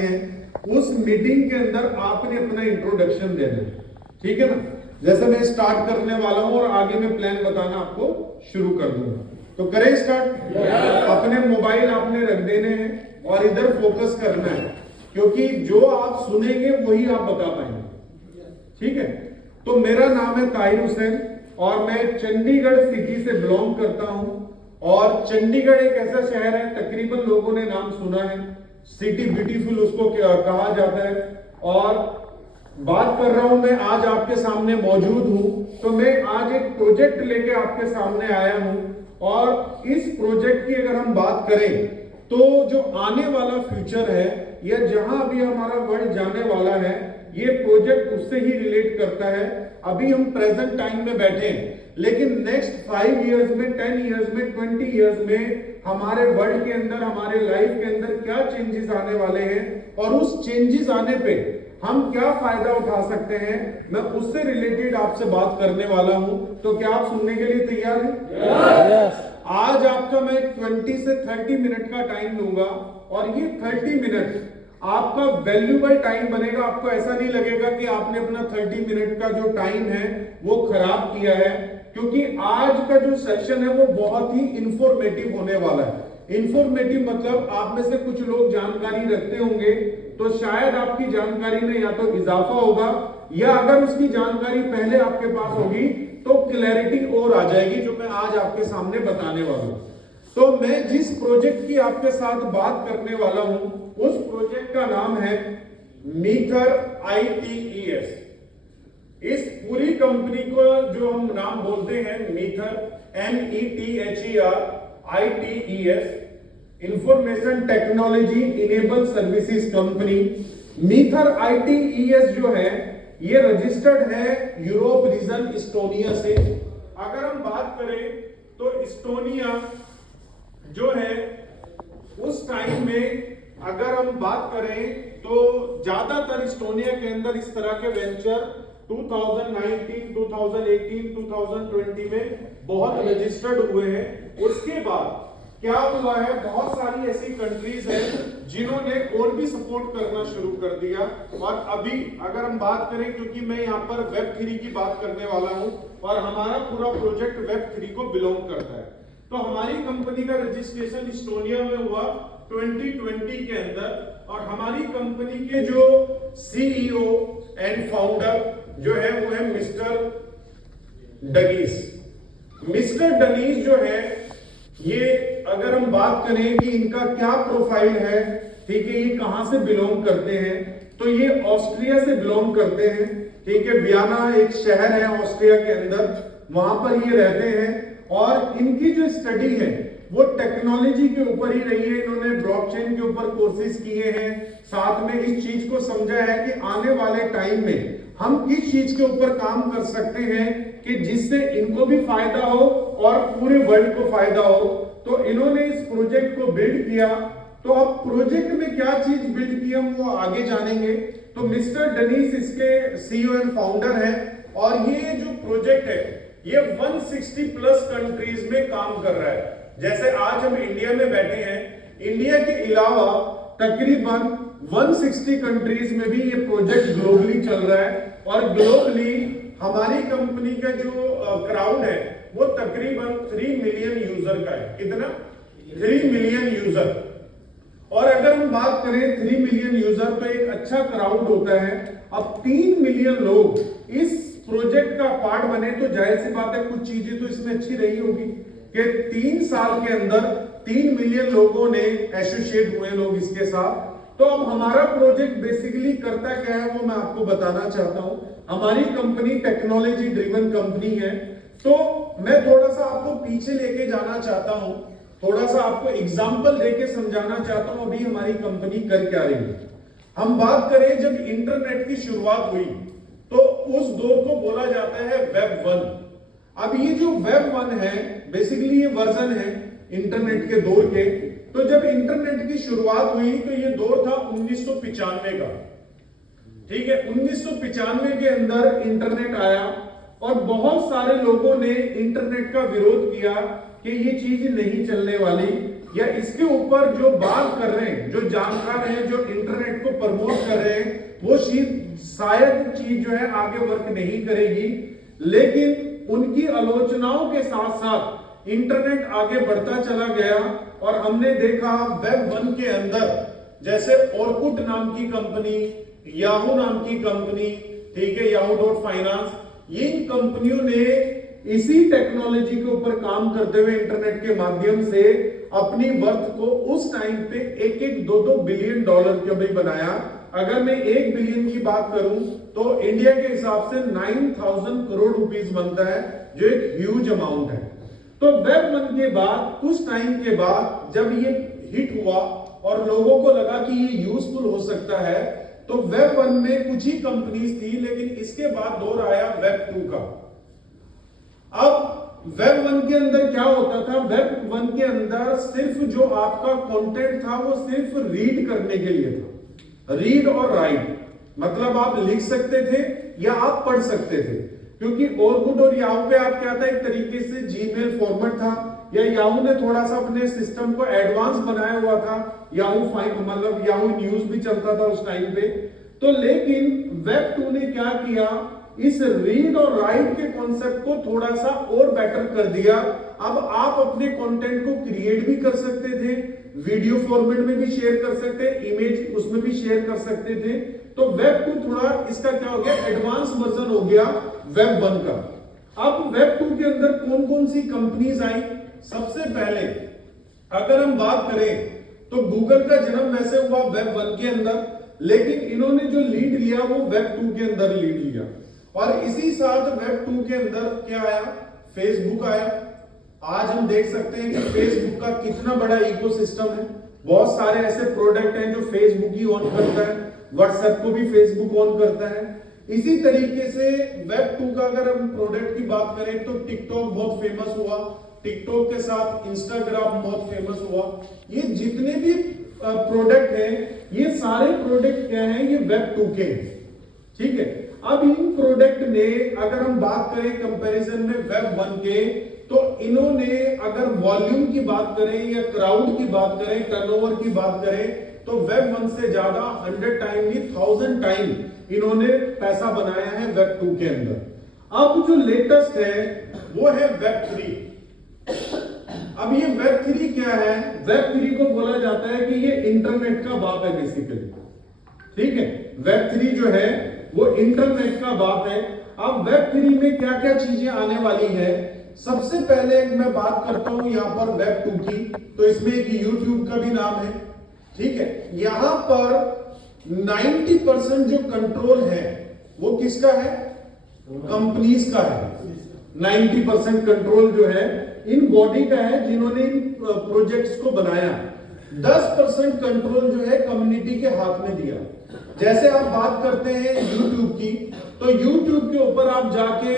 हैं, उस मीटिंग के अंदर आपने अपना इंट्रोडक्शन देना है, ठीक है ना। जैसे मैं स्टार्ट करने वाला हूं और आगे मैं प्लान बताना आपको शुरू कर दूंगा, तो करें स्टार्ट। अपने मोबाइल आपने रख देने हैं और इधर फोकस करना है, क्योंकि जो आप सुनेंगे वही आप बता पाएंगे, ठीक है। तो मेरा नाम है ताहिर हुसैन और मैं चंडीगढ़ सिटी से बिलोंग करता हूं। और चंडीगढ़ एक ऐसा शहर है, तकरीबन लोगों ने नाम सुना है, सिटी ब्यूटीफुल उसको कहा जाता है। और बात कर रहा हूं मैं, आज आपके सामने मौजूद हूं, तो मैं आज एक प्रोजेक्ट लेके आपके सामने आया हूं। और इस प्रोजेक्ट की अगर हम बात करें तो जो आने वाला फ्यूचर है या जहां अभी हमारा वर्ल्ड जाने वाला है, ये प्रोजेक्ट उससे ही रिलेट करता है। अभी हम प्रेजेंट टाइम में बैठे हैं, लेकिन नेक्स्ट 5 इयर्स में, 10 इयर्स में, 20 इयर्स में हमारे वर्ल्ड के अंदर, हमारे लाइफ के अंदर क्या चेंजेस आने वाले हैं और उस चेंजेस आने पे हम क्या फायदा उठा सकते हैं, मैं उससे रिलेटेड आपसे बात करने वाला हूं। तो क्या आप सुनने के लिए तैयार हैं? आज आपका मैं 20 से 30 मिनट का टाइम लूंगा और ये 30 मिनट आपका वैल्यूबल टाइम बनेगा। आपको ऐसा नहीं लगेगा कि आपने अपना 30 मिनट का जो टाइम है वो खराब किया है, क्योंकि आज का जो सेशन है वो बहुत ही इंफॉर्मेटिव होने वाला है। इंफॉर्मेटिव मतलब आप में से कुछ लोग जानकारी रखते होंगे, तो शायद आपकी जानकारी में या तो इजाफा होगा, या अगर उसकी जानकारी पहले आपके पास होगी तो क्लैरिटी और आ जाएगी, जो मैं आज आपके सामने बताने वाला हूं। तो मैं जिस प्रोजेक्ट की आपके साथ बात करने वाला हूं, उस प्रोजेक्ट का नाम है मीथर ITES। इस पूरी कंपनी को जो हम नाम बोलते हैं Mether, METHER ITES, information technology enable services company. Mether ITES जो है ये रजिस्टर्ड है यूरोप रीजन इस्टोनिया से। अगर हम बात करें तो इस्टोनिया जो है उस टाइम में, अगर हम बात करें तो ज्यादातर इस्टोनिया के अंदर इस तरह के वेंचर 2019, 2018, 2020 में बहुत रजिस्टर्ड हुए हैं। उसके बाद क्या हुआ है, बहुत सारी ऐसी कंट्रीज हैं जिन्होंने और भी सपोर्ट करना शुरू कर दिया। और अभी अगर हम बात करें, क्योंकि मैं यहाँ पर Web3 की बात करने वाला हूँ और हमारा पूरा प्रोजेक्ट Web3 को बिलोंग करता है, तो हमारी कंपनी का रजिस्ट्रेशन इस्टोनिया में हुआ 2020 के अंदर। और हमारी कंपनी के जो CEO एंड फाउंडर जो है वो है मिस्टर डनीस। मिस्टर डनीस जो है, ये अगर हम बात करें कि इनका क्या प्रोफाइल है, ठीक है, ये कहां से बिलोंग करते हैं, तो ये ऑस्ट्रिया से बिलोंग करते हैं, ठीक है। वियना एक शहर है ऑस्ट्रिया के अंदर, वहां पर ये रहते हैं। और इनकी जो स्टडी है वो टेक्नोलॉजी के ऊपर ही रही है। इन्होंने ब्लॉकचेन के ऊपर कोर्सेज किए हैं, साथ में इस चीज को समझा है कि आने वाले टाइम में हम किस चीज के ऊपर काम कर सकते हैं कि जिससे इनको भी फायदा हो और पूरे वर्ल्ड को फायदा हो। तो इन्होंने इस प्रोजेक्ट को बिल्ड किया। तो अब प्रोजेक्ट में क्या चीज बिल्ड की हम वो आगे जानेंगे। तो मिस्टर डनीस इसके CEO एंड फाउंडर हैं और ये जो प्रोजेक्ट है ये 160 प्लस कंट्रीज में काम कर रहा है। जैसे आज हम इंडिया में बैठे हैं, इंडिया के अलावा तकरीबन 160 कंट्रीज में भी ये प्रोजेक्ट ग्लोबली चल रहा है। और ग्लोबली हमारी कंपनी का जो क्राउड है वो तकरीबन 3 मिलियन यूजर का है। कितना? 3 मिलियन यूजर। और अगर हम बात करें 3 मिलियन यूजर, तो एक अच्छा क्राउड होता है। अब 3 मिलियन लोग इस प्रोजेक्ट का पार्ट बने, तो जाहिर सी बात है कुछ चीजें तो इसमें अच्छी रही होगी कि 3 साल के अंदर 3 मिलियन लोगों ने एसोसिएट हुए लोग इसके साथ। तो अब हमारा प्रोजेक्ट बेसिकली करता क्या है वो मैं आपको बताना चाहता हूं। हमारी कंपनी टेक्नोलॉजी ड्रिवन कंपनी है। तो मैं थोड़ा सा आपको पीछे लेके जाना चाहता हूं, थोड़ा सा आपको एग्जांपल देके समझाना चाहता हूं अभी हमारी कंपनी कर क्या रही है। हम बात करें जब इंटरनेट की शुरुआत हुई तो उस दौर को बोला जाता है वेब 1। अब ये जो वेब 1 है बेसिकली ये वर्जन है इंटरनेट के दौर के। तो जब इंटरनेट की शुरुआत हुई तो ये दौर था 1995 का, ठीक है। 1995 के अंदर इंटरनेट आया और बहुत सारे लोगों ने इंटरनेट का विरोध किया कि ये चीज नहीं चलने वाली, या इसके ऊपर जो बात कर रहे हैं, जो जानकार हैं, जो इंटरनेट को वो शायद चीज जो है आगे वर्क नहीं करेगी, लेकिन उनकी आलोचनाओं के साथ साथ इंटरनेट आगे बढ़ता चला गया और हमने देखा वेब 1 के अंदर जैसे ऑर्कुट नाम की कंपनी, याहू नाम की कंपनी, ठीक है, yahoo.finance, ये इन कंपनियों ने इसी टेक्नोलॉजी के ऊपर काम करते हुए इंटरनेट के माध्यम से अपनी वर्थ को उस टाइम पे 1-2 बिलियन डॉलर के भी बनाया। अगर मैं 1 बिलियन की बात करूं तो इंडिया के हिसाब से 9,000 करोड़ रुपीस बनता है, जो एक ह्यूज अमाउंट है। तो वेब 1 के बाद कुछ टाइम के बाद जब ये हिट हुआ और लोगों को लगा कि ये यूजफुल हो सकता है, तो वेब 1 में कुछ ही कंपनीज थी, लेकिन इसके बाद दौर आया वेब 2 का। अब वेब 1 के अंदर क्या होता था? वेब 1 के अंदर सिर्फ जो आपका कंटेंट था वो सिर्फ रीड करने के लिए था, रीड और राइट, मतलब आप लिख सकते थे या आप पढ़ सकते थे, क्योंकि ऑर्कुट और याहू पे आप क्या था, एक तरीके से जीमेल फॉर्मेट था, या याहू ने थोड़ा सा अपने सिस्टम को एडवांस बनाया हुआ था, याहू मतलब याहू न्यूज भी चलता था उस टाइम पे। तो लेकिन वेब 2 ने क्या किया, इस रीड और राइट के कॉन्सेप्ट को थोड़ा सा और बेटर कर दिया। अब आप अपने कंटेंट को क्रिएट भी कर सकते थे, वीडियो फॉर्मेट में भी शेयर कर सकते, इमेज उसमें भी शेयर कर सकते थे। तो वेब 2 थोड़ा इसका क्या हो गया, एडवांस वर्जन हो गया वेब 1 का। अब वेब 2 के अंदर कौन कौन सी कंपनीज आई? सबसे पहले अगर हम बात करें तो गूगल का जन्म वैसे हुआ वेब 1 के अंदर, लेकिन इन्होंने जो लीड लिया वो वेब 2 के अंदर लीड लिया। और इसी साथ वेब 2 के अंदर क्या आया, फेसबुक आया। आज हम देख सकते हैं कि फेसबुक का कितना बड़ा इकोसिस्टम है, बहुत सारे ऐसे प्रोडक्ट हैं जो फेसबुक ही ऑन करता है, व्हाट्सएप को भी फेसबुक ऑन करता है। इसी तरीके से वेब 2 का अगर हम प्रोडक्ट की बात करें तो टिकटॉक बहुत फेमस हुआ, टिकटॉक के साथ इंस्टाग्राम बहुत फेमस हुआ। ये जितने भी प्रोडक्ट हैं, ये सारे प्रोडक्ट क्या हैं, ये वेब 2 के हैं, ठीक है। अब इन प्रोडक्ट ने अगर हम बात करें कंपैरिजन में वेब 1 के, तो इन्होंने अगर वॉल्यूम की बात करें या क्राउड की बात करें, टर्नओवर की बात करें, तो वेब 1 से ज्यादा 100 टाइम नहीं 1000 टाइम इन्होंने पैसा बनाया है वेब 2 के अंदर। अब जो लेटेस्ट है वो है वेब 3। अब ये वेब 3 क्या है? वेब 3 को बोला जाता है कि ये इंटरनेट का बाप है बेसिकली, ठीक है। वेब 3 जो है वो इंटरनेट का बाप है। अब वेब 3 में क्या क्या चीजें आने वाली है? सबसे पहले मैं बात करता हूं यहां पर वेब 2 की, तो इसमें एक यूट्यूब का भी नाम है, ठीक है। यहां पर 90% जो कंट्रोल है वो किसका है? कंपनीज का है। 90% कंट्रोल जो है इन बॉडी का है जिन्होंने इन प्रोजेक्ट्स को बनाया। 10% कंट्रोल जो है कम्युनिटी के हाथ में दिया। जैसे आप बात करते हैं YouTube की, तो YouTube के ऊपर आप जाके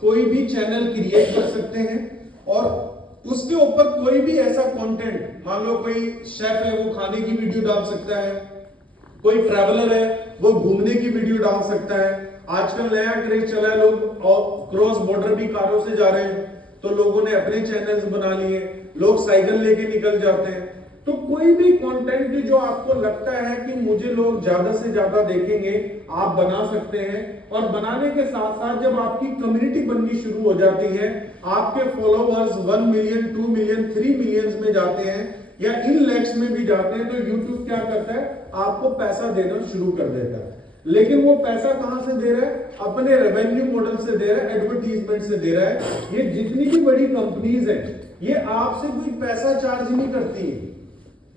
कोई भी चैनल क्रिएट कर सकते हैं और उसके ऊपर कोई भी ऐसा कंटेंट, मान लो कोई शेफ है वो खाने की वीडियो डाल सकता है, कोई ट्रैवलर है वो घूमने की वीडियो डाल सकता है। आजकल नया क्रेज चला है, लोग क्रॉस बॉर्डर भी कारों से जा रहे हैं, तो लोगों ने अपने चैनल्स बना लिए, लोग साइकिल लेके निकल जाते हैं। तो कोई भी कंटेंट जो आपको लगता है कि मुझे लोग ज्यादा से ज्यादा देखेंगे, आप बना सकते हैं। और बनाने के साथ साथ जब आपकी कम्युनिटी बननी शुरू हो जाती है, आपके फॉलोअर्स 1 मिलियन, 2 मिलियन, 3 मिलियंस में जाते हैं या इन लैक्स में भी जाते हैं, तो यूट्यूब क्या करता है? आपको पैसा देना शुरू कर देता है। लेकिन वो पैसा कहां से दे रहा है? अपने रेवेन्यू मॉडल से दे रहा है, एडवर्टीजमेंट से दे रहा है। ये जितनी भी बड़ी कंपनीज है ये आपसे कोई पैसा चार्ज नहीं करती है,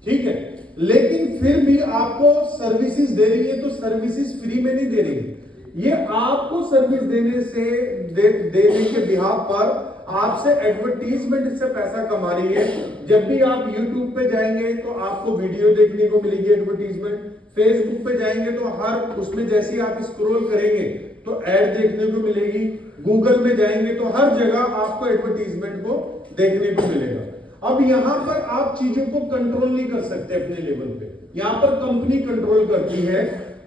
ठीक है, लेकिन फिर भी आपको सर्विसेज दे रही है, तो सर्विसेज फ्री में नहीं दे रही है। ये आपको सर्विस देने से देने के बिहाफ पर आपसे एडवर्टीजमेंट से पैसा कमा रही है। जब भी आप YouTube पे जाएंगे तो आपको वीडियो देखने को मिलेगी एडवर्टीजमेंट, फेसबुक पे जाएंगे तो हर उसमें जैसे आप स्क्रॉल करेंगे तो ऐड देखने को मिलेगी, गूगल में जाएंगे तो हर जगह आपको एडवर्टीजमेंट को देखने को मिलेगा। अब यहां पर आप चीजों को कंट्रोल नहीं कर सकते अपने लेवल पे, यहां पर कंपनी कंट्रोल करती है।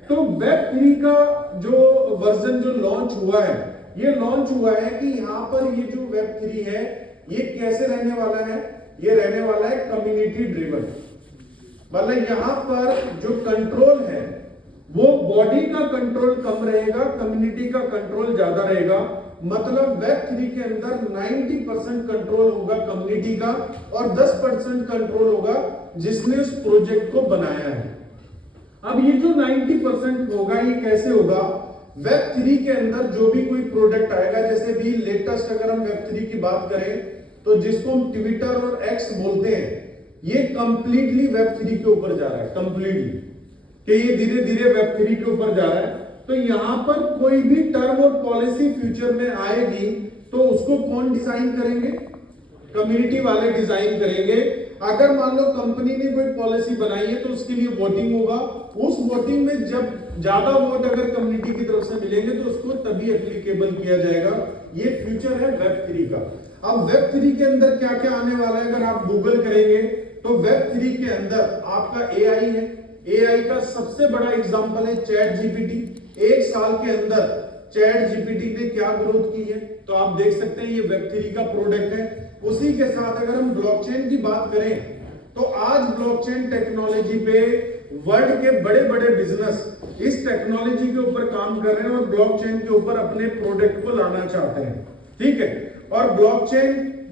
तो वेब 3 का जो वर्जन जो लॉन्च हुआ है, ये लॉन्च हुआ है कि यहां पर ये जो वेब 3 है ये कैसे रहने वाला है? ये रहने वाला है कम्युनिटी ड्रिवन, मतलब यहां पर जो कंट्रोल है वो बॉडी का कंट्रोल कम रहेगा, कम्युनिटी का कंट्रोल ज्यादा रहेगा। मतलब वेब3 के अंदर 90% कंट्रोल होगा कम्युनिटी का और 10% कंट्रोल होगा जिसने उस प्रोजेक्ट को बनाया है। अब ये जो 90% होगा ये कैसे होगा? वेब3 के अंदर जो भी कोई प्रोडक्ट आएगा, जैसे भी लेटेस्ट अगर हम वेब3 की बात करें तो जिसको हम ट्विटर और एक्स बोलते हैं, ये कंप्लीटली वेब3 के ऊपर जा रहा है, कंप्लीटली कि ये धीरे धीरे वेब3 के ऊपर जा रहा है। तो यहां पर कोई भी टर्म और पॉलिसी फ्यूचर में आएगी तो उसको कौन डिजाइन करेंगे? कम्युनिटी वाले डिजाइन करेंगे। अगर मान लो कंपनी ने कोई पॉलिसी बनाई है तो उसके लिए वोटिंग होगा। उस वोटिंग में जब ज्यादा वोट अगर कम्युनिटी की तरफ से मिलेंगे तो उसको तभी एप्लीकेबल किया जाएगा। ये फ्यूचर है वेब3 का। अब वेब3 के अंदर क्या क्या आने वाला है? अगर आप गूगल करेंगे तो वेब3 के अंदर आपका एआई है। एआई का सबसे बड़ा एग्जांपल है चैट जीपीटी। एक साल के अंदर चैट जीपीटी ने क्या ग्रोथ की है, तो आप देख सकते हैं ये वेब3 का प्रोडक्ट है। उसी के साथ अगर हम ब्लॉकचेन की बात करें तो आज ब्लॉकचेन टेक्नोलॉजी पे वर्ल्ड के बड़े बड़े बिजनेस इस टेक्नोलॉजी के ऊपर काम कर रहे हैं और ब्लॉकचेन के ऊपर अपने प्रोडक्ट को लाना चाहते हैं। ठीक है, और ब्लॉकचेन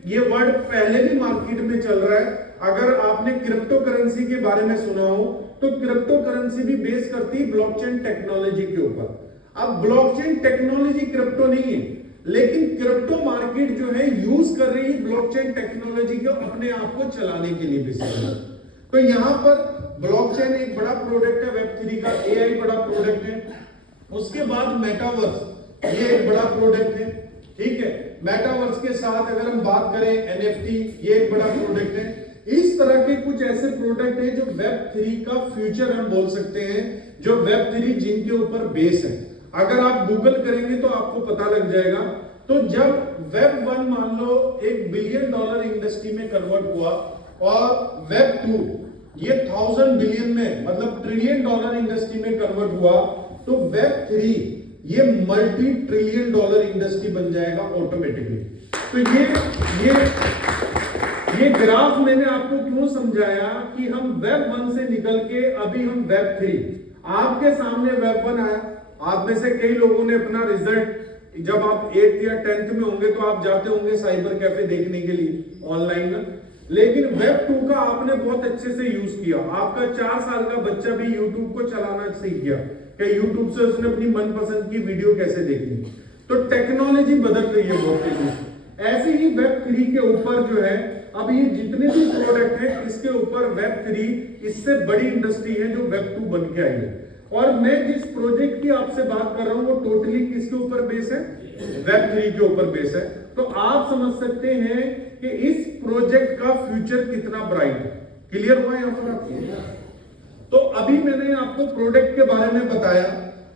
ये वर्ड पहले भी मार्केट में चल रहा है। अगर आपने क्रिप्टो करेंसी के बारे में सुना हो तो क्रिप्टो करेंसी भी बेस करती है ब्लॉकचेन टेक्नोलॉजी के ऊपर। अब ब्लॉकचेन टेक्नोलॉजी क्रिप्टो नहीं है, लेकिन क्रिप्टो मार्केट जो है यूज कर रही है ब्लॉकचेन टेक्नोलॉजी को अपने आप को चलाने के लिए बेसिकली। तो यहां पर ब्लॉकचेन एक बड़ा प्रोडक्ट है वेब3 का, एआई बड़ा प्रोडक्ट है। उसके बाद मेटावर्स ये एक बड़ा प्रोडक्ट है। ठीक है, मेटावर्स के साथ अगर हम बात करें एनएफटी ये एक बड़ा प्रोडक्ट है। इस तरह के कुछ ऐसे प्रोडक्ट हैं जो वेब3 का फ्यूचर हम बोल सकते हैं, जो वेब3 जिनके ऊपर बेस है। अगर आप गूगल करेंगे तो आपको पता लग जाएगा। तो जब वेब1 मान लो $1 बिलियन इंडस्ट्री में कन्वर्ट हुआ और वेब2 ये 1000 बिलियन में मतलब $1 ट्रिलियन इंडस्ट्री में कन्वर्ट हुआ, तो वेब3 ये मल्टी $1 ट्रिलियन इंडस्ट्री बन जाएगा ऑटोमेटिकली। तो ये ग्राफ मैंने आपको क्यों समझाया कि हम वेब1 से निकल के अभी हम वेब3, आपके सामने वेब1 आया। आप में से कई लोगों ने अपना रिजल्ट जब आप 8th या 10th में होंगे तो आप जाते होंगे साइबर कैफे देखने के लिए ऑनलाइन, लेकिन वेब2 का आपने बहुत अच्छे से यूज किया। आपका 4 साल का बच्चा भी यूट्यूब को चलाना सीख गया कि यूट्यूब से उसने अपनी मनपसंद की वीडियो कैसे देखनी। तो टेक्नोलॉजी बदल रही है बहुत तेजी। ऐसे ही वेब3 के ऊपर जो है अब ये जितने भी प्रोडक्ट हैं इसके ऊपर वेब3 इससे बड़ी इंडस्ट्री है जो वेब2 बन के आई है। और मैं जिस प्रोजेक्ट की आपसे बात कर रहा हूं वो टोटली किसके ऊपर बेस है? वेब3 के ऊपर बेस है। तो आप समझ सकते हैं कि इस प्रोजेक्ट का फ्यूचर कितना ब्राइट है। क्लियर हुआ यहां पर आपको? तो अभी मैंने आपको प्रोडक्ट के बारे में बताया,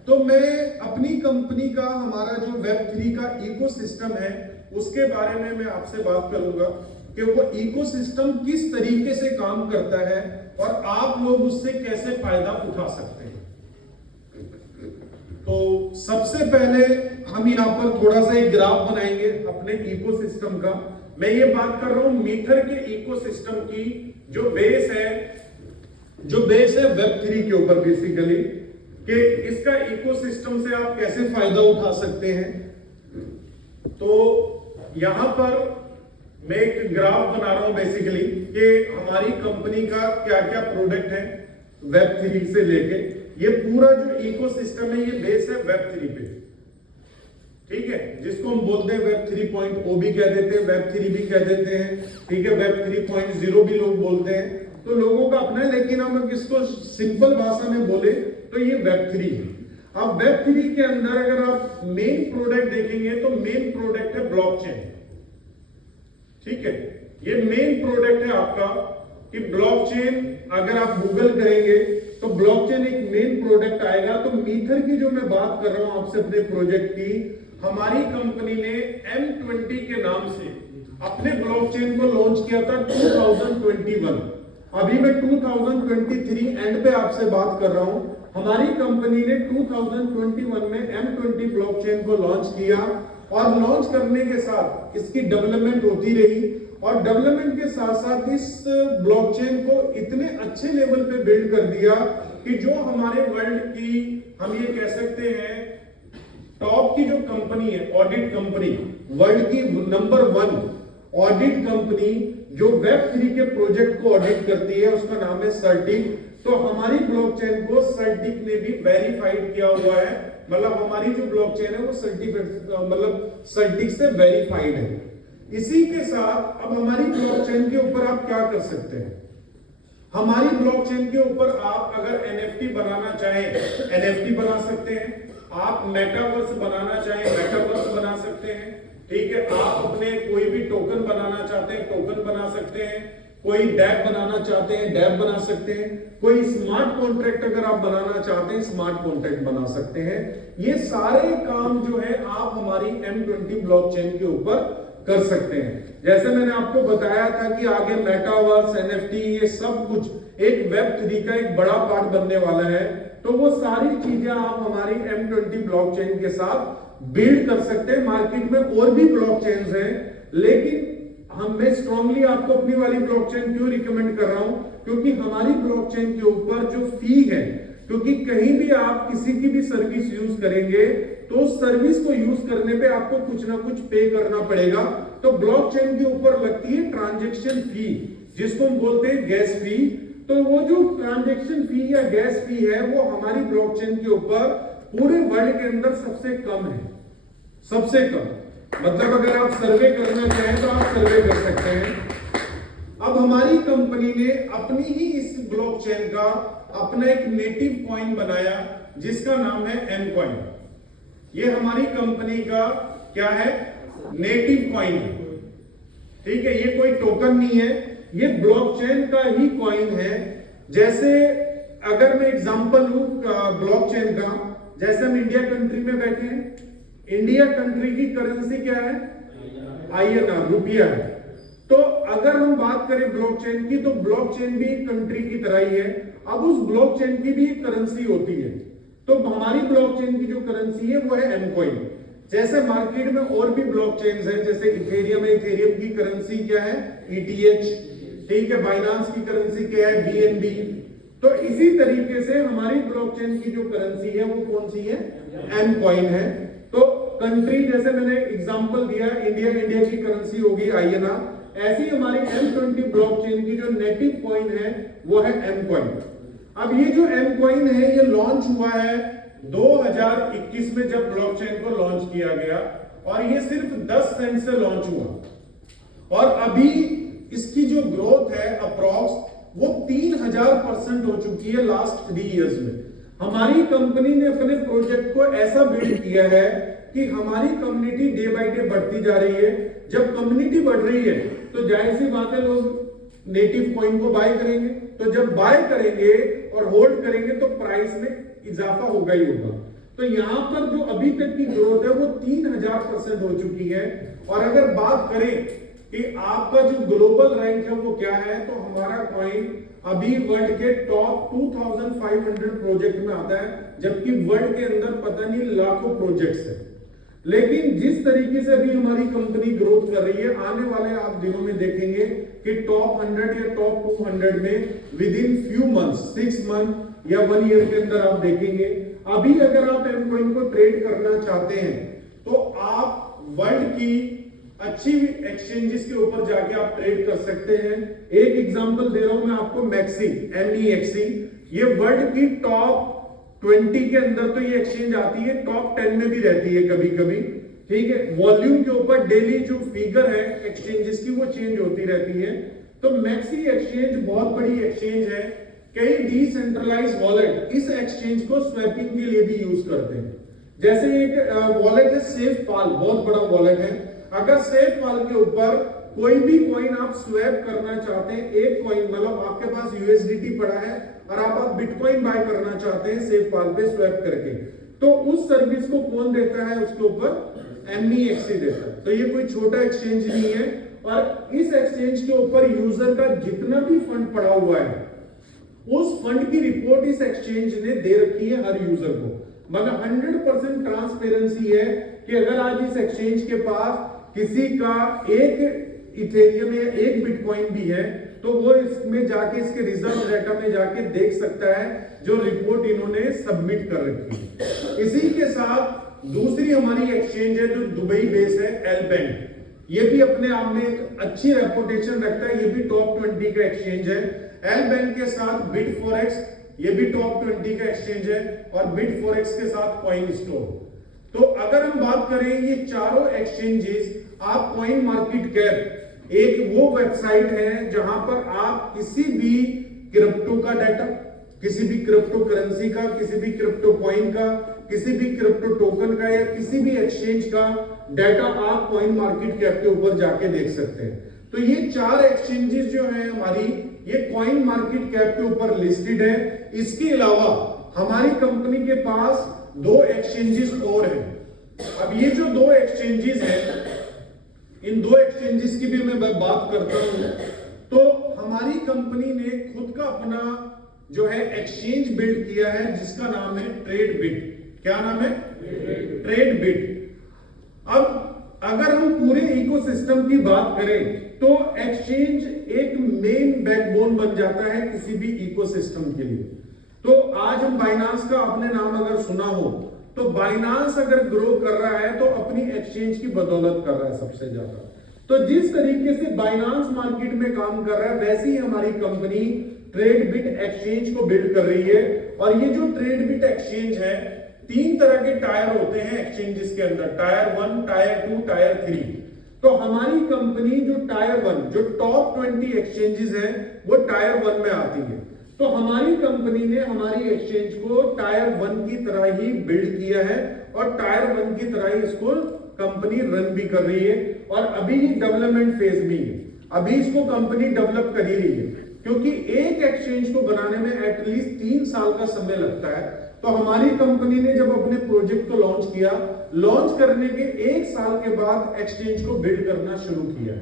तो मैं अपनी कंपनी का हमारा जो वेब3 का इकोसिस्टम है उसके बारे में मैं आपसे बात करूंगा कि वो इकोसिस्टम किस तरीके से काम करता है और आप लोग उससे कैसे फायदा उठा सकते हैं। तो सबसे पहले हम यहाँ पर थोड़ा सा एक ग्राफ बनाएंगे अपने इकोसिस्टम का। मैं ये बात कर रहा हूं मीटर के इकोसिस्टम की जो बेस है वेब3 के ऊपर बेसिकली, कि इसका इकोसिस्टम से आप कैसे फायदा उठा सकते हैं। तो यहां पर मैं एक ग्राफ बना रहा हूं बेसिकली कि हमारी कंपनी का क्या क्या प्रोडक्ट है वेब3 से लेके। ये पूरा जो इकोसिस्टम है ये बेस है वेब3 पे। ठीक है, जिसको हम बोलते हैं वेब 3.0 भी कह देते हैं, वेब 3 भी कह देते हैं। ठीक है, वेब 3.0 भी लोग बोलते हैं, तो लोगों का अपना है। लेकिन हम इसको सिंपल भाषा में बोले तो ये वेब 3 है। अब वेब 3 के अंदर अगर आप मेन प्रोडक्ट देखेंगे तो मेन प्रोडक्ट है ब्लॉकचेन। ठीक है, ये मेन प्रोडक्ट है आपका कि ब्लॉकचेन। अगर आप गूगल करेंगे तो ब्लॉकचेन एक मेन प्रोडक्ट आएगा। तो मीथर की जो मैं बात कर रहा हूं आपसे अपने प्रोजेक्ट की, हमारी कंपनी ने M20 के नाम से अपने ब्लॉकचेन को लॉन्च किया था 2021। अभी मैं 2023 एंड पे आपसे बात कर रहा हूं। हमारी कंपनी ने 2021 में M20 ब्लॉकचेन को लॉन्च किया और लॉन्च करने के साथ इसकी डेवलपमेंट होती रही और डेवलपमेंट के साथ साथ इस ब्लॉकचेन को इतने अच्छे लेवल पे बिल्ड कर दिया कि जो हमारे वर्ल्ड की हम ये कह सकते हैं टॉप की जो कंपनी है, ऑडिट कंपनी, वर्ल्ड की नंबर 1 ऑडिट कंपनी जो वेब3 के प्रोजेक्ट को ऑडिट करती है, उसका नाम है सर्टिक। तो हमारी ब्लॉकचेन को सर्टिक ने भी वेरीफाइड किया हुआ है, मतलब हमारी जो ब्लॉकचेन है वो सर्टिक से वेरीफाइड है। इसी के साथ अब हमारी ब्लॉकचेन के ऊपर आप क्या कर सकते हैं, हमारी ब्लॉकचेन के ऊपर आप अगर एनएफटी बनाना चाहें एनएफटी बना सकते हैं, आप मेटावर्स बनाना चाहें मेटावर्स बना सकते हैं, ठीक है। आप अपने कोई भी टोकन बनाना चाहते हैं टोकन बना सकते हैं, कोई डैप बनाना चाहते हैं डैप बना सकते हैं, कोई स्मार्ट कॉन्ट्रैक्ट अगर आप बनाना चाहते हैं स्मार्ट कॉन्ट्रैक्ट बना सकते हैं। ये सारे काम जो है आप हमारी M20 ब्लॉकचेन के ऊपर कर सकते हैं। जैसे मैंने आपको बताया था कि आगे मेटावर्स, एनएफटी, ये सब कुछ एक वेब3 का एक बड़ा पार्ट बनने वाला है। तो वो सारी चीजें आप हमारी M20 ब्लॉकचेन के साथ बिल्ड कर सकते हैं। मार्केट में और भी ब्लॉकचेन्स हैं, लेकिन मैं स्ट्रांगली आपको अपनी वाली ब्लॉकचेन क्यों रिकमेंड कर रहा हूं, क्योंकि हमारी ब्लॉकचेन के ऊपर जो फी है, क्योंकि कहीं भी आप किसी की भी सर्विस यूज करेंगे तो उस सर्विस को यूज करने पे आपको कुछ ना कुछ पे करना पड़ेगा। तो ब्लॉकचेन के ऊपर लगती है ट्रांजैक्शन फी, जिसको हम बोलते हैं गैस फी। तो वो जो ट्रांजैक्शन फी या गैस फी है वो हमारी ब्लॉकचेन के ऊपर पूरे वर्ल्ड के अंदर सबसे कम है, सबसे कम। मतलब अगर आप सर्वे करना चाहें तो आप सर्वे कर सकते हैं। अब हमारी कंपनी ने अपनी ही इस ब्लॉकचेन का अपना एक नेटिव कॉइन बनाया जिसका नाम है एम कॉइन। ये हमारी कंपनी का क्या है, नेटिव कॉइन है, ठीक है। ये कोई टोकन नहीं है, ये ब्लॉकचेन का ही कॉइन है। जैसे अगर मैं एग्जांपल लूं ब्लॉकचेन का, जैसे हम इंडिया कंट्री में बैठे हैं, इंडिया कंट्री की करेंसी क्या है, INR, रुपया है। तो अगर हम बात करें ब्लॉकचेन की, तो ब्लॉकचेन भी एक कंट्री की तरह ही है। अब उस ब्लॉकचेन की भी एक करेंसी होती है, तो हमारी ब्लॉकचेन की जो करेंसी है वो है एम कॉइन। जैसे मार्केट में और भी ब्लॉकचेन्स हैं, जैसे इथेरियम है, इथेरियम की करेंसी क्या है, ETH, ठीक है। बाइनांस की करेंसी क्या है, BNB। तो इसी तरीके से हमारी ब्लॉकचेन की जो करेंसी है वो कौन सी है, एम कॉइन है। तो कंट्री, जैसे मैंने एग्जांपल दिया, इंडिया की करेंसी होगी INR, ऐसी हमारी M20 ब्लॉकचेन की जो नेटिव कॉइन है वो है एम कॉइन। अब ये जो एम कॉइन है ये लॉन्च हुआ है 2021 में, जब ब्लॉकचेन को लॉन्च किया गया, और ये सिर्फ 10 सेंट से लॉन्च हुआ, और अभी इसकी जो ग्रोथ है अप्रॉक्स वो 3000% हो चुकी है लास्ट 3 इयर्स में। हमारी कंपनी ने अपने प्रोजेक्ट को ऐसा बिल्ड किया है कि हमारी कम्युनिटी डे बाय डे बढ़ती जा रही है। जब कम्युनिटी बढ़ रही है तो जाहिर सी बात है लोग नेटिव कॉइन को बाय करेंगे, तो जब बाय करेंगे और होल्ड करेंगे तो प्राइस में इजाफा होगा ही होगा। तो यहां पर जो अभी तक की ग्रोथ है वो 3000% हो चुकी है। और अगर बात करें कि आपका जो ग्लोबल रैंक है वो क्या है, तो हमारा कॉइन अभी वर्ल्ड के टॉप 2500 प्रोजेक्ट में आता है, जबकि वर्ल्ड के अंदर पता नहीं लाखों प्रोजेक्ट्स हैं। लेकिन जिस तरीके से अभी हमारी कंपनी ग्रोथ कर रही है, आने वाले आप दिनों में देखेंगे कि टॉप 100 या टॉप 200 में with in few months, 6 month या 1 ईयर के अंदर आप देखेंगे। अभी अगर आप एम कॉइन को ट्रेड करना चाहते हैं तो आप वर्ल्ड की अच्छी एक्सचेंजेस के ऊपर जाके आप ट्रेड कर सकते हैं। एक एग्जांपल दे रहा हूं मैं आपको, मैक्सी, MEXC, ये वर्ल्ड की टॉप 20 के अंदर तो ये एक्सचेंज आती है, टॉप 10 में भी रहती है कभी कभी, ठीक है। वॉल्यूम के ऊपर डेली जो फिगर है एक्सचेंजेस की वो चेंज होती रहती है। तो मैक्सी एक्सचेंज बहुत बड़ी एक्सचेंज है, कई डिसेंट्रलाइज्ड वॉलेट इस एक्सचेंज को स्वैपिंग के लिए भी यूज करते हैं। जैसे एक वॉलेट है SafePal, बहुत बड़ा वॉलेट है। अगर SafePal के ऊपर कोई भी कॉइन आप स्वैप करना चाहते हैं, एक कॉइन मतलब आपके पास USDT पड़ा है और आप बिटकॉइन बाय करना चाहते हैं SafePal पे स्वैप करके, तो उस सर्विस को कौन देता है, उसके ऊपर MEXC देता है। तो ये कोई छोटा एक्सचेंज नहीं है। और इस एक्सचेंज के ऊपर यूजर का जितना भी फंड पड़ा हुआ है उस फंड की रिपोर्ट इस एक्सचेंज ने दे रखी है हर यूजर को। मतलब 100% ट्रांसपेरेंसी है कि अगर आज इस एक्सचेंज के पास किसी का एक इथेरियम या एक बिटकॉइन भी है तो वो इसमें जाके इसके रिजर्व डाटा में जाके देख सकता है जो रिपोर्ट इन्होंने सबमिट कर रखी है। इसी के साथ दूसरी हमारी एक्सचेंज है जो दुबई बेस है, एल बैंक। ये भी अपने आप में एक अच्छी रेपुटेशन रखता है, ये भी टॉप 20 का एक्सचेंज है। एल बैंक के साथ बिट फॉरेक्स, ये भी टॉप 20 का एक्सचेंज है, और बिट फॉरेक्स के साथ कॉइन स्टोर। तो अगर हम बात करें ये चारों एक्सचेंजेस, आप कॉइन मार्केट कैप एक वो वेबसाइट है जहां पर आप किसी भी क्रिप्टो का डाटा, किसी भी क्रिप्टो करेंसी का, किसी भी क्रिप्टो कॉइन का, किसी भी क्रिप्टो टोकन का या किसी भी एक्सचेंज का डाटा आप कॉइन मार्केट कैप के ऊपर जाके देख सकते हैं। तो ये चार एक्सचेंजेस जो हैं हमारी, ये कॉइन मार्केट कैप के ऊपर लिस्टेड है। इसके अलावा हमारी कंपनी के पास 2 एक्सचेंजेस और हैं। अब ये जो 2 एक्सचेंजेस हैं, इन 2 एक्सचेंजेस की भी मैं बात करता हूं। तो हमारी कंपनी ने खुद का अपना जो है एक्सचेंज बिल्ड किया है जिसका नाम है ट्रेडबिट। क्या नाम है? ट्रेडबिट। अब अगर हम पूरे इकोसिस्टम की बात करें तो एक्सचेंज एक मेन बैकबोन बन जाता है किसी भी इकोसिस्टम के लिए। तो आज हम बाइनांस का आपने नाम अगर सुना हो, तो बाइनांस अगर ग्रो कर रहा है तो अपनी एक्सचेंज की बदौलत कर रहा है सबसे ज्यादा। तो जिस तरीके से बाइनांस मार्केट में काम कर रहा है, वैसे ही हमारी कंपनी ट्रेडबिट एक्सचेंज को बिल्ड कर रही है। और ये जो ट्रेडबिट एक्सचेंज है, 3 तरह के टायर होते हैं एक्सचेंजेस के अंदर, टायर 1, टायर 2, टायर 3। तो हमारी कंपनी जो टायर 1, जो टॉप 20 एक्सचेंजेस हैं, वो टायर 1 में आती है। तो हमारी कंपनी ने हमारी एक्सचेंज को टायर 1 की तरह ही बिल्ड किया है और टायर 1 की तरह ही इसको कंपनी रन भी कर रही है। और अभी ये डेवलपमेंट फेज में है, अभी इसको कंपनी डेवलप कर ही रही है, क्योंकि एक एक्सचेंज को बनाने में एटलीस्ट 3 साल का समय लगता है। तो हमारी कंपनी ने जब अपने प्रोजेक्ट को लॉन्च किया, लॉन्च करने के 1 साल के बाद एक्सचेंज को बिल्ड करना शुरू किया।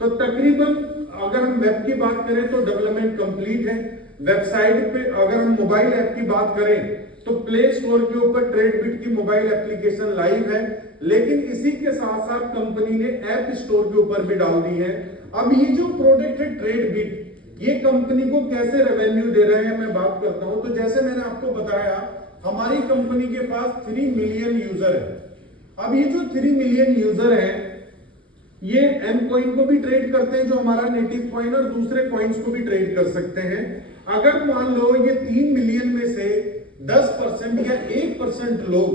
तो तकरीबन अगर हम वेब की बात करें तो डेवलपमेंट कंप्लीट है। वेबसाइट पे अगर हम मोबाइल ऐप की बात करें तो प्ले स्टोर के ऊपर ट्रेडबिट की मोबाइल एप्लीकेशन लाइव है, लेकिन इसी के साथ साथ कंपनी ने ऐप स्टोर के ऊपर भी डाल दी है। अब ये जो प्रोडक्ट है ट्रेडबिट, ये कंपनी को कैसे रेवेन्यू दे रहे हैं मैं बात करता हूं। तो जैसे मैंने आपको बताया, हमारी कंपनी के पास 3 मिलियन यूजर है। अब ये जो 3 मिलियन यूजर है, ये एम कॉइन को भी ट्रेड करते हैं जो हमारा नेटिव कॉइन, और दूसरे कॉइन्स को भी ट्रेड कर सकते हैं। अगर मान लो ये 3 मिलियन में से 10% या 1% लोग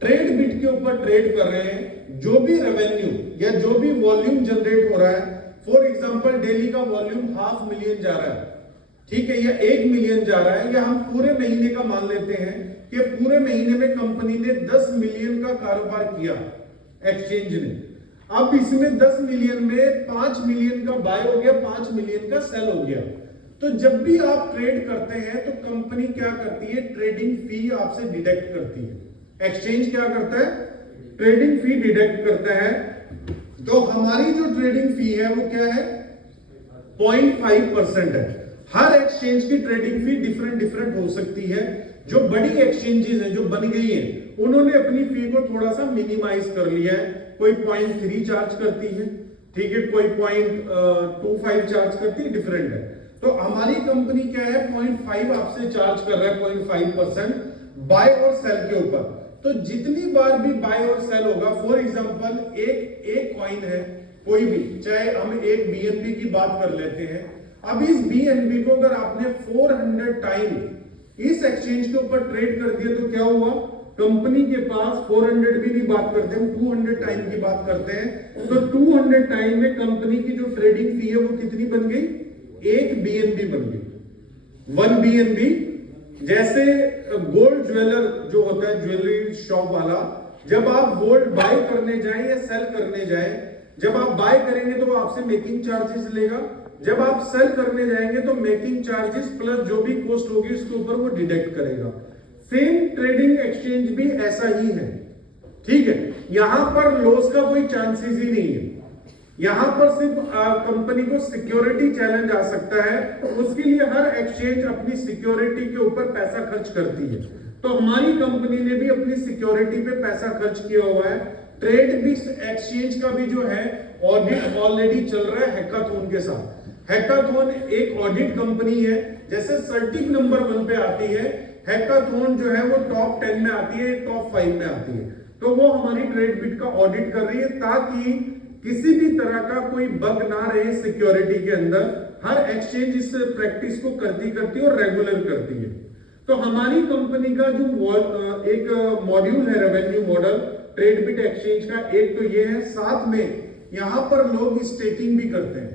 ट्रेडबिट के ऊपर ट्रेड कर रहे हैं, जो भी रेवेन्यू या जो भी वॉल्यूम जनरेट हो रहा है, फॉर एग्जांपल डेली का वॉल्यूम 500 मिलियन जा रहा है, ठीक है, या 1 मिलियन जा रहा है, या हम पूरे महीने का मान लेते हैं कि पूरे महीने में कंपनी ने 10 मिलियन का कारोबार किया एक्सचेंज ने। अब इसमें 10 मिलियन में 5 मिलियन का बाय हो गया, 5 मिलियन का सेल हो गया। तो जब भी आप ट्रेड करते हैं तो कंपनी क्या करती है, ट्रेडिंग फी आपसे डिडक्ट करती है। एक्सचेंज क्या करता है, ट्रेडिंग फी डिडक्ट करता है। तो हमारी जो ट्रेडिंग फी है वो क्या है, 0.5% है। हर एक्सचेंज की ट्रेडिंग फी डिफरेंट हो सकती है। जो बड़ी एक्सचेंजेस हैं, जो बन गई हैं, उन्होंने अपनी फी को थोड़ा सा मिनिमाइज कर लिया है। कोई 0.3 चार्ज करती है, ठीक है, कोई 0.25 चार्ज करती है, डिफरेंट है। तो हमारी कंपनी क्या है, 0.5 आपसे चार्ज कर रहा है, 0.5% बाय और सेल के ऊपर। तो जितनी बार भी बाय और सेल होगा, फॉर एग्जांपल एक कॉइन है कोई भी, चाहे हम एक बीएनबी की बात कर लेते हैं। अब इस बीएनबी को अगर आपने 400 टाइम इस एक्सचेंज के ऊपर ट्रेड कर दिया तो क्या हुआ, कंपनी के पास 400 भी नहीं बात करते, हम 200 टाइम की बात करते हैं। तो 200 टाइम में कंपनी की जो ट्रेडिंग फी है वो कितनी बन गई, 1 बीएनबी बन गई, 1 बीएनबी। जैसे गोल्ड ज्वेलर जो होता है, ज्वेलरी शॉप वाला, जब आप गोल्ड बाय करने जाएं या सेल करने जाएं, जब आप बाय करेंगे तो वो आपसे मेकिंग चार्जेस लेगा, जब आप सेल करने जाएंगे तो मेकिंग चार्जेस प्लस जो भी कॉस्ट होगी उसके ऊपर वो डिडक्ट करेगा। सेम ट्रेडिंग एक्सचेंज भी ऐसा ही है, ठीक है। यहां पर लॉस का कोई चांसेस ही नहीं है। यहां पर सिर्फ कंपनी को सिक्योरिटी चैलेंज आ सकता है, उसके लिए हर एक्सचेंज अपनी सिक्योरिटी के ऊपर पैसा खर्च करती है। तो हमारी कंपनी ने भी अपनी सिक्योरिटी पे पैसा खर्च किया हुआ है। ट्रेडबिट एक्सचेंज का भी जो है ऑडिट ऑलरेडी चल रहा है हैकाथॉन के साथ। हैकाथॉन एक ऑडिट कंपनी है, जैसे सर्टिफ नंबर 1 पे आती है, हैकाथॉन जो है वो टॉप 10 में आती है, टॉप 5 में आती है। तो वो हमारी ट्रेडबिट का ऑडिट कर रही है ताकि किसी भी तरह का कोई बग ना रहे सिक्योरिटी के अंदर। हर एक्सचेंज इस प्रैक्टिस को करती है और रेगुलर करती है। तो हमारी कंपनी का जो एक मॉड्यूल है रेवेन्यू मॉडल ट्रेडबिट एक्सचेंज का, एक तो ये है, साथ में यहां पर लोग स्टेकिंग भी करते हैं।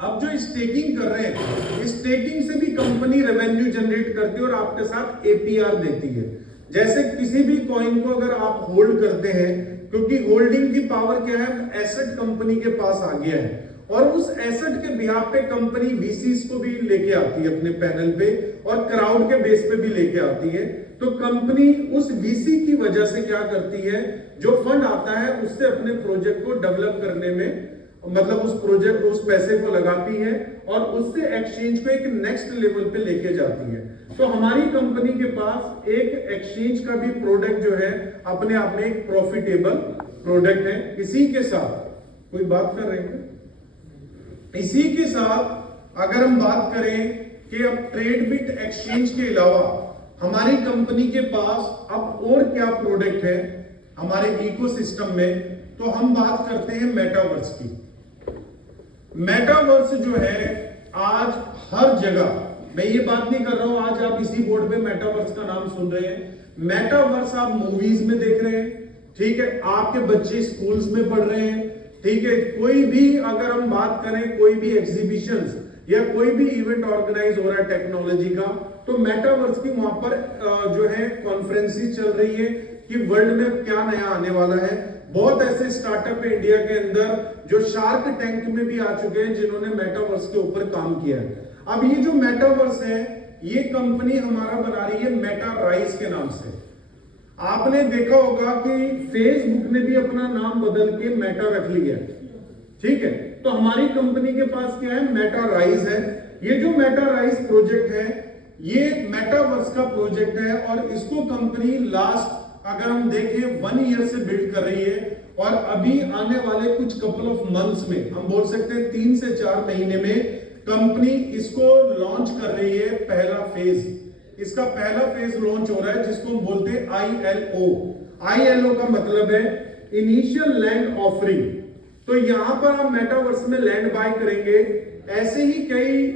अब जो स्टेकिंग कर रहे हैं, स्टेकिंग से भी कंपनी रेवेन्यू जनरेट करती है और आपके साथ एपीआर देती है। जैसे किसी भी कॉइन को अगर आप होल्ड करते हैं, क्योंकि होल्डिंग की पावर क्या है, एसेट कंपनी के पास आ गया है, और उस एसेट के बिहाफ पे कंपनी वीसीस को भी लेके आती है अपने पैनल पे, और क्राउड के बेस पे भी लेके आती है। तो कंपनी उस वीसी की वजह से क्या करती है, जो फंड आता है उससे अपने प्रोजेक्ट को डेवलप करने में, मतलब उस पैसे को लगाती है और उससे एक्सचेंज को एक नेक्स्ट लेवल पे लेके जाती है। तो हमारी कंपनी के पास एक एक्सचेंज का भी प्रोडक्ट जो है अपने आप में एक प्रॉफिटेबल प्रोडक्ट है। इसी के साथ कोई बात कर रहे हैं, इसी के साथ अगर हम बात करें कि अब ट्रेडबिट एक्सचेंज के अलावा हमारी कंपनी के पास अब और क्या प्रोडक्ट है हमारे इकोसिस्टम में, तो हम बात करते हैं मेटावर्स की। मेटावर्स जो है आज हर जगह, मैं ये बात नहीं कर रहा हूं आज आप इसी बोर्ड पे मेटावर्स का नाम सुन रहे हैं, मेटावर्स आप मूवीज में देख रहे हैं, ठीक है, आपके बच्चे स्कूल्स में पढ़ रहे हैं, ठीक है, कोई भी अगर हम बात करें कोई भी एग्जीबिशंस या कोई भी इवेंट ऑर्गेनाइज हो रहा है टेक्नोलॉजी का, तो मेटावर्स की वहां पर जो है कॉन्फ्रेंसेस चल रही है कि वर्ल्ड में क्या नया आने वाला है। बहुत ऐसे स्टार्टअप है इंडिया के अंदर जो शार्क टैंक में भी आ चुके हैं जिन्होंने मेटावर्स के ऊपर काम किया है। अब ये जो मेटावर्स है ये कंपनी हमारा बना रही है मेटा राइज के नाम से। आपने देखा होगा कि फेसबुक ने भी अपना नाम बदल के मेटा रख लिया, ठीक है, तो हमारी कंपनी के पास क्या है, मेटा राइज है। ये जो मेटा राइज प्रोजेक्ट है ये मेटावर्स का प्रोजेक्ट है और इसको कंपनी लास्ट अगर हम देखें 1 ईयर से बिल्ड कर रही है और अभी आने वाले कुछ कपल ऑफ मंथ्स में, हम बोल सकते हैं 3 से 4 महीने में कंपनी इसको लॉन्च कर रही है। पहला फेज, इसका पहला फेज लॉन्च हो रहा है जिसको हम बोलते हैं ILO। ILO का मतलब है इनिशियल लैंड ऑफरिंग। तो यहां पर हम मेटावर्स में लैंड बाय करेंगे। ऐसे ही कई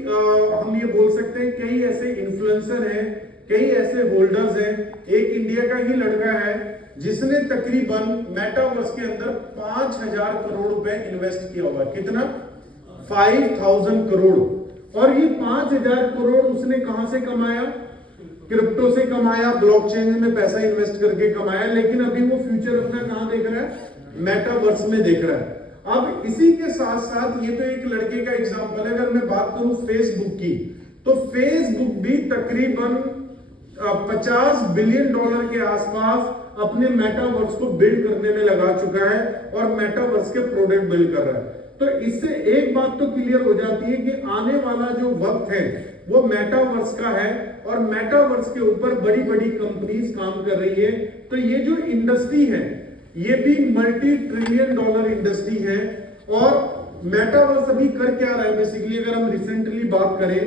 हम ये बोल सकते हैं कई ऐसे इन्फ्लुएंसर हैं, कई ऐसे होल्डर्स हैं। एक इंडिया का ही लड़का है जिसने तकरीबन मेटावर्स के अंदर 5000 करोड़ रुपए इन्वेस्ट किया हुआ है। कितना? 5000 करोड़। और ये 5000 करोड़ उसने कहां से कमाया? क्रिप्टो से कमाया, ब्लॉकचेन में पैसा इन्वेस्ट करके कमाया। लेकिन अभी वो फ्यूचर अपना कहां देख रहा है? मेटावर्स में देख रहा है। अब इसी के साथ साथ ये तो एक लड़के का एग्जांपल है। अगर मैं बात करूं फेसबुक की, तो फेसबुक भी तकरीबन $50 बिलियन के आसपास अपने मेटावर्स को बिल्ड करने में लगा चुका है और मेटावर्स के प्रोडक्ट बिल्ड कर रहा है। तो इससे एक बात तो क्लियर हो जाती है कि आने वाला जो वक्त है वो मेटावर्स का है और मेटावर्स के ऊपर बड़ी बड़ी कंपनीज काम कर रही है। तो ये जो इंडस्ट्री है ये भी $multi-trillion इंडस्ट्री है। और मेटावर्स अभी कर क्या रहा है बेसिकली, अगर हम रिसेंटली बात करें,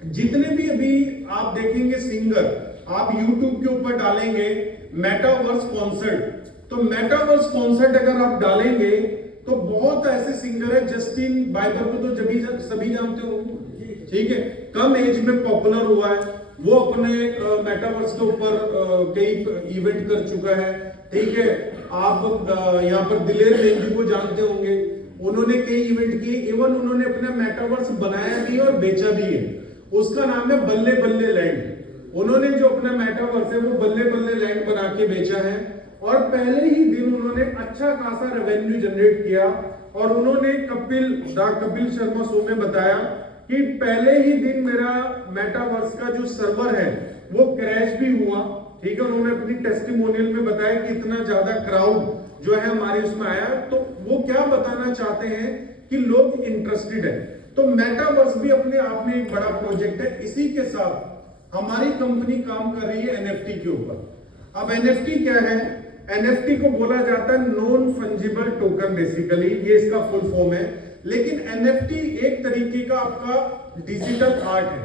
जितने भी अभी आप देखेंगे सिंगर, आप YouTube के ऊपर डालेंगे मेटावर्स कॉन्सर्ट, तो मेटावर्स कॉन्सर्ट अगर आप डालेंगे तो बहुत ऐसे सिंगर है। जस्टिन बाइबर को तो सभी जानते हो, ठीक है, कम एज में पॉपुलर हुआ है। वो अपने मेटावर्स के ऊपर कई इवेंट कर चुका है, ठीक है। आप यहाँ पर दिलेर मेहंदी को जानते होंगे, उन्होंने कई इवेंट किए। इवन उन्होंने अपना मेटावर्स बनाया भी और बेचा भी है। उसका नाम है बल्ले बल्ले लैंड। उन्होंने जो अपना मेटावर्स है वो बल्ले बल्ले लैंड बना के बेचा है और पहले ही दिन उन्होंने अच्छा खासा रेवेन्यू जनरेट किया। और उन्होंने कपिल शर्मा शो में बताया कि पहले ही दिन मेरा मेटावर्स का जो सर्वर है वो क्रैश भी हुआ, ठीक है। उन्होंने अपनी टेस्टिमोनियल में बताया कि इतना ज्यादा क्राउड जो है हमारे उसमें आया। तो वो क्या बताना चाहते हैं कि लोग इंटरेस्टेड है। तो मेटावर्स भी अपने आप में एक बड़ा प्रोजेक्ट है। इसी के साथ हमारी कंपनी काम कर रही है NFT के ऊपर। अब NFT क्या है? NFT को बोला जाता है नॉन फंजिबल टोकन, बेसिकली ये इसका फुल फॉर्म है। लेकिन एनएफटी एक तरीके का आपका डिजिटल आर्ट है।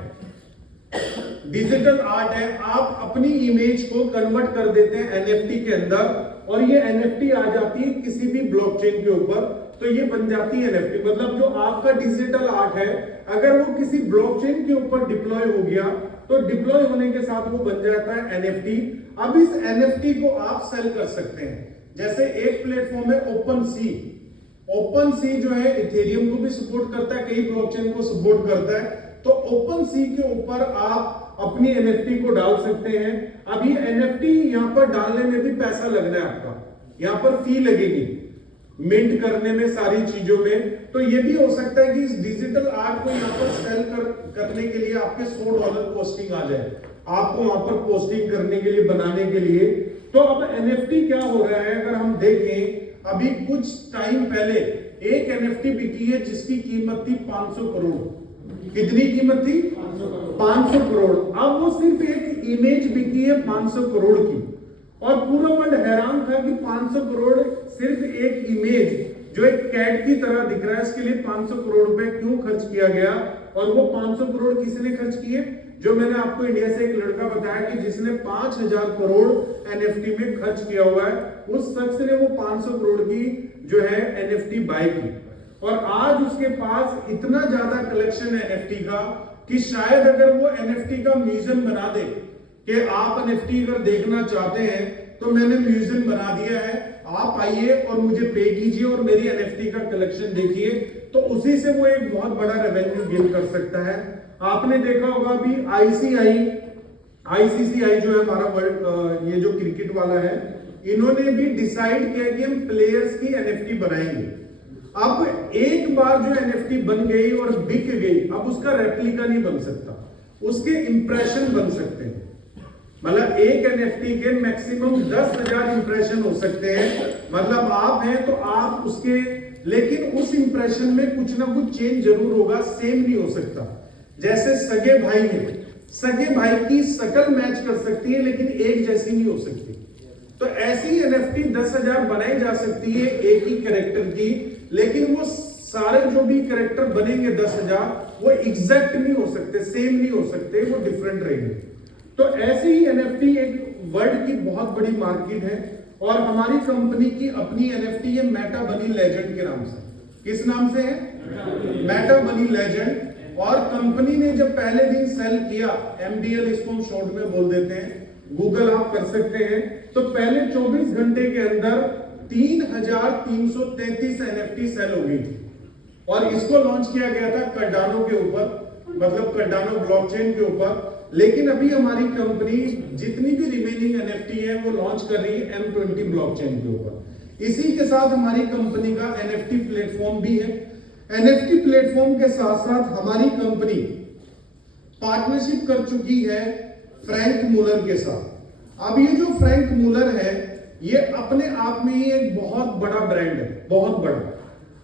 डिजिटल आर्ट है, आप अपनी इमेज को कन्वर्ट कर देते हैं एनएफटी के अंदर और ये एनएफटी आ जाती है किसी भी ब्लॉकचेन के ऊपर, तो ये बन जाती है एनएफटी। मतलब जो आपका डिजिटल आर्ट है अगर वो किसी ब्लॉकचेन के ऊपर डिप्लॉय हो गया तो डिप्लॉय होने के साथ वो बन जाता है एनएफटी। अब इस एनएफटी को आप सेल कर सकते हैं। जैसे एक प्लेटफॉर्म है ओपन सी। ओपन सी जो है इथेरियम को भी सपोर्ट करता है, कई ब्लॉकचेन को सपोर्ट करता है। तो ओपन सी के ऊपर आप अपनी एनएफटी को डाल सकते हैं। अब ये एनएफटी यहां पर डालने में भी पैसा लगना है आपका, यहां पर फी लगेगी मिंट करने में, सारी चीजों में। तो ये भी हो सकता है कि इस डिजिटल आर्ट को यहां पर सेल करने के लिए आपके $100 पोस्टिंग आ जाए, आपको वहां पर पोस्टिंग करने के लिए, बनाने के लिए। तो अब एनएफटी क्या हो रहा है अगर हम देखें, अभी कुछ टाइम पहले एक एनएफटी बिकी है जिसकी कीमत थी 500 करोड़। कितनी कीमत थी? 500 करोड़। अब वो सिर्फ एक इमेज बिकी है 500 करोड़ की, और पूरा वर्ल्ड हैरान था कि 500 करोड़ सिर्फ एक इमेज जो एक कैट की तरह दिख रहा है, इसके लिए 500 करोड़ रुपए क्यों खर्च किया गया। और वो 500 करोड़ किसने खर्च किए? जो मैंने आपको इंडिया से एक लड़का बताया कि जिसने 5000 करोड़ एनएफटी में खर्च किया हुआ है, उस शख्स ने वो 500 करोड़ की जो है एनएफटी बाय की। और आज उसके पास इतना ज्यादा कलेक्शन है एनएफटी का कि शायद अगर वो एनएफटी का म्यूजियम बना दे कि आप एनएफटी अगर देखना चाहते हैं तो मैंने म्यूजियम बना दिया है, आप आइए और मुझे पे कीजिए और मेरी एनएफटी का कलेक्शन देखिए, तो उसी से वो एक बहुत बड़ा रेवेन्यू गेन कर सकता है। आपने देखा होगा अभी आईसीसीआई जो है हमारा वर्ल्ड ये जो क्रिकेट वाला है, इन्होंने भी डिसाइड किया कि हम प्लेयर्स की एनएफटी बनाएंगे। अब एक बार जो एनएफटी बन गई और बिक गई, अब उसका रेप्लिका नहीं बन सकता, उसके इंप्रेशन बन सकते हैं। मतलब एक एनएफटी के मैक्सिमम 10,000 इंप्रेशन हो सकते हैं। मतलब आप हैं तो आप उसके, लेकिन उस इंप्रेशन में कुछ ना कुछ चेंज जरूर होगा, सेम नहीं हो सकता। जैसे सगे भाई हैं, सगे भाई की शकल मैच कर सकती है लेकिन एक जैसी नहीं हो सकती। तो ऐसी एनएफटी 10,000 बनाई जा सकती है एक ही कैरेक्टर की, लेकिन वो सारे जो भी कैरेक्टर बनेंगे 10,000 वो एग्जैक्ट नहीं हो सकते, सेम नहीं हो सकते, वो डिफरेंट रहेंगे। तो ऐसे ही एनएफटी एक वर्ल्ड की बहुत बड़ी मार्केट है। और हमारी कंपनी की अपनी एनएफटी है मेटा बनी लेजेंड के नाम से। किस नाम से है? मेटा बनी लेजेंड। और कंपनी ने जब पहले दिन सेल किया, एमबीएल इसको हम शॉर्ट में बोल देते हैं, गूगल आप कर सकते हैं, तो पहले 24 घंटे के अंदर 3,333 एनएफटी सेल हो गई थी। और इसको लॉन्च किया गया था कार्डानो के ऊपर, मतलब कार्डानो ब्लॉकचेन के ऊपर। लेकिन अभी हमारी कंपनी जितनी भी रिमेनिंग एनएफटी है वो लॉन्च कर रही है M20 ब्लॉकचेन के ऊपर। इसी के साथ हमारी कंपनी का एनएफटी प्लेटफॉर्म भी है। एनएफटी प्लेटफॉर्म के साथ साथ हमारी कंपनी पार्टनरशिप कर चुकी है फ्रैंक मूलर के साथ। अब ये जो फ्रैंक मूलर है ये अपने आप में ही एक बहुत बड़ा ब्रांड है, बहुत बड़ा।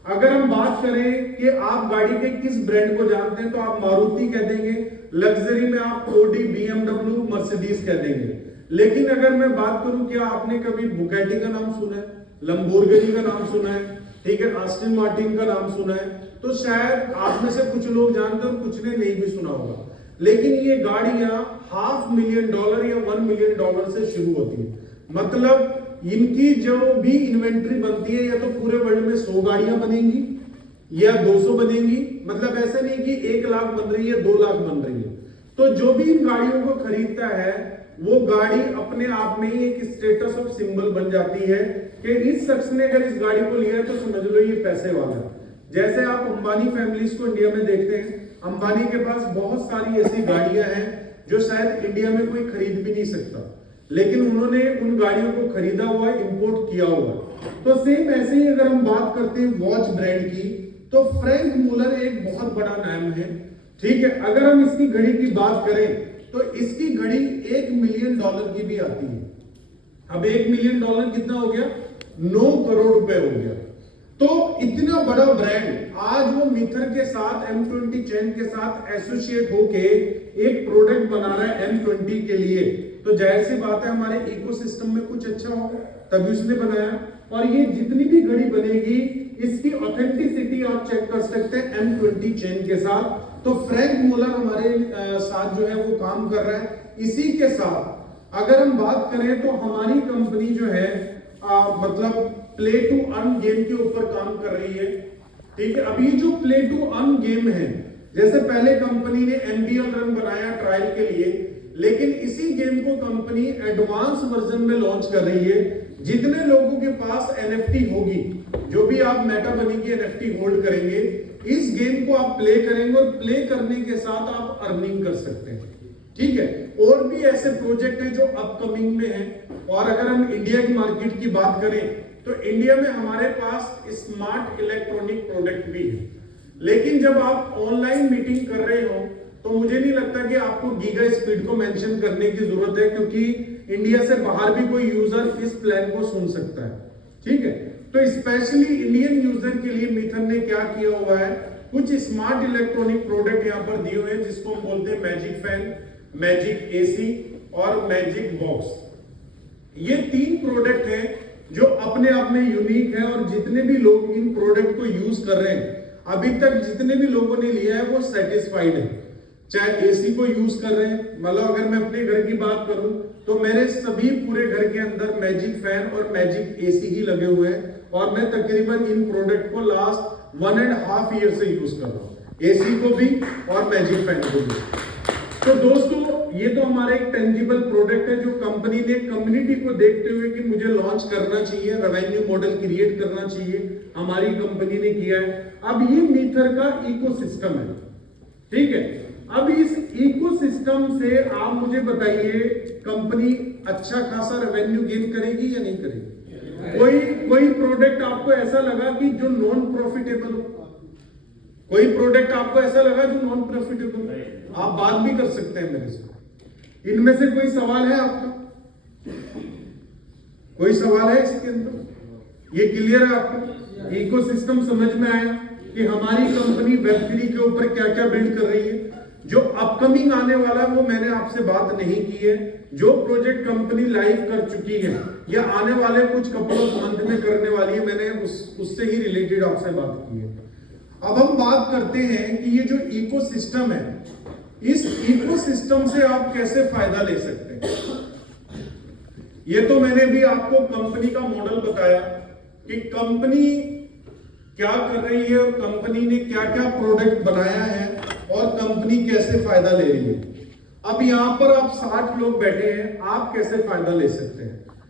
अगर हम बात करें कि आप गाड़ी के किस ब्रांड को जानते हैं तो आप मारुति कह देंगे, लग्जरी में आप ऑडी, BMW, मर्सिडीज कह देंगे। लेकिन अगर मैं बात करूं, क्या आपने कभी बुगैटी का नाम सुना है, लंबोर्गिनी का नाम सुना है, ठीक है, आस्टन मार्टिन का नाम सुना है? तो शायद आप में से कुछ लोग जानते हैं और कुछ ने नहीं भी सुना होगा। लेकिन ये गाड़ियां $500,000 या $1 मिलियन से शुरू होती है। मतलब इनकी जो भी इन्वेंट्री बनती है, या तो पूरे वर्ल्ड में 100 गाड़ियां बनेंगी या 200 बनेंगी। मतलब ऐसा नहीं कि 1 लाख बन रही है, 2 लाख बन रही है। तो जो भी इन गाड़ियों को खरीदता है वो गाड़ी अपने आप में ही एक स्टेटस ऑफ सिंबल बन जाती है कि इस शख्स ने अगर इस गाड़ी को लिया है तो समझ लो ये पैसे वाला है। जैसे आप अंबानी फैमिलीज को इंडिया में देखते हैं, अंबानी के पास बहुत सारी ऐसी गाड़ियां हैं जो शायद इंडिया में कोई खरीद भी नहीं सकता, लेकिन उन्होंने उन गाड़ियों को खरीदा हुआ, इंपोर्ट किया हुआ। तो सेम ऐसे ही अगर हम बात करते हैं वॉच ब्रांड की, तो फ्रैंक मूलर एक बहुत बड़ा नाम है, ठीक है। अगर हम इसकी घड़ी की बात करें तो इसकी घड़ी $1 मिलियन की भी आती है। अब $1 मिलियन कितना हो गया? 9 करोड़ रुपए हो गया। तो इतना बड़ा ब्रांड आज वो मिथर के साथ, M20 चैन के साथ एसोसिएट होके एक प्रोडक्ट बना रहा है M20 के लिए। तो जाहिर सी बात है हमारे इकोसिस्टम में कुछ अच्छा होगा, तभी उसने बनाया। और ये जितनी भी घड़ी बनेगी इसकी ऑथेंटिसिटी आप चेक कर सकते हैं M20 चेन के साथ। तो फ्रैंक मोलर हमारे साथ जो है वो काम कर रहा है। इसी के साथ अगर हम बात करें तो हमारी कंपनी जो है मतलब प्ले टू अर्न गेम के ऊपर काम कर रही है। ठीक है, अभी जो प्ले टू अर्न गेम है, जैसे पहले कंपनी ने MBL रन बनाया ट्रायल के लिए, लेकिन इसी गेम को कंपनी एडवांस वर्जन में लॉन्च कर रही है। जितने लोगों के पास NFT होगी, जो भी आप मेटा मनी की NFT होल्ड करेंगे, इस गेम को आप प्ले करेंगे और प्ले करने के साथ आप अर्निंग कर सकते हैं। ठीक है, और भी ऐसे प्रोजेक्ट हैं जो अपकमिंग में हैं। और अगर हम इंडिया की मार्केट की बात करें तो इंडिया में हमारे पास स्मार्ट इलेक्ट्रॉनिक प्रोडक्ट भी है, लेकिन जब आप ऑनलाइन मीटिंग कर रहे हो तो मुझे नहीं लगता कि आपको गीगा स्पीड को मेंशन करने की जरूरत है, क्योंकि इंडिया से बाहर भी कोई यूजर इस प्लान को सुन सकता है। ठीक है, तो स्पेशली इंडियन यूजर के लिए मिथन ने क्या किया हुआ है, कुछ स्मार्ट इलेक्ट्रॉनिक प्रोडक्ट यहाँ पर दिए हुए हैं, जिसको हम बोलते हैं मैजिक फैन, मैजिक AC और मैजिक बॉक्स। ये 3 प्रोडक्ट हैं जो अपने आप में यूनिक है, और जितने भी लोग इन प्रोडक्ट को यूज कर रहे हैं, अभी तक जितने भी लोगों ने लिया है वो सेटिस्फाइड है। चाहे AC को यूज कर रहे हैं, मतलब अगर मैं अपने घर की बात करूं तो मेरे सभी पूरे घर के अंदर मैजिक फैन और मैजिक AC ही लगे हुए हैं, और मैं तकरीबन इन प्रोडक्ट को लास्ट 1.5 ईयर से यूज कर रहा हूं, AC को भी और मैजिक फैन को भी। तो दोस्तों, ये तो हमारा एक टेंजिबल प्रोडक्ट है जो कंपनी ने कम्युनिटी को देखते हुए कि मुझे लॉन्च करना चाहिए, रेवेन्यू मॉडल क्रिएट करना चाहिए, हमारी कंपनी ने किया है। अब ये मीथर का इकोसिस्टम है। ठीक है, अब इस इकोसिस्टम से आप मुझे बताइए, कंपनी अच्छा खासा रेवेन्यू गेन करेगी या नहीं करेगी? कोई प्रोडक्ट आपको ऐसा लगा कि जो नॉन प्रॉफिटेबल हो? कोई प्रोडक्ट आपको ऐसा लगा जो नॉन प्रॉफिटेबल? आप बात भी कर सकते हैं मेरे से। इनमें से कोई सवाल है आपका? कोई सवाल है इसके अंदर? ये क्लियर है आपको? इकोसिस्टम समझ में आया कि हमारी कंपनी Web3 के ऊपर क्या क्या बिल्ड कर रही है। जो अपकमिंग आने वाला है वो मैंने आपसे बात नहीं की है। जो प्रोजेक्ट कंपनी लाइव कर चुकी है या आने वाले कुछ कपल ऑफ मंथ में करने वाली है, मैंने उससे ही रिलेटेड आपसे बात की है। अब हम बात करते हैं कि ये जो इकोसिस्टम है, इस इकोसिस्टम से आप कैसे फायदा ले सकते हैं। ये तो मैंने भी आपको कंपनी का मॉडल बताया कि कंपनी क्या कर रही है और कंपनी ने क्या क्या प्रोडक्ट बनाया है और कंपनी कैसे फायदा ले रही है। अब यहां पर आप 60 लोग बैठे हैं, आप कैसे फायदा ले सकते हैं?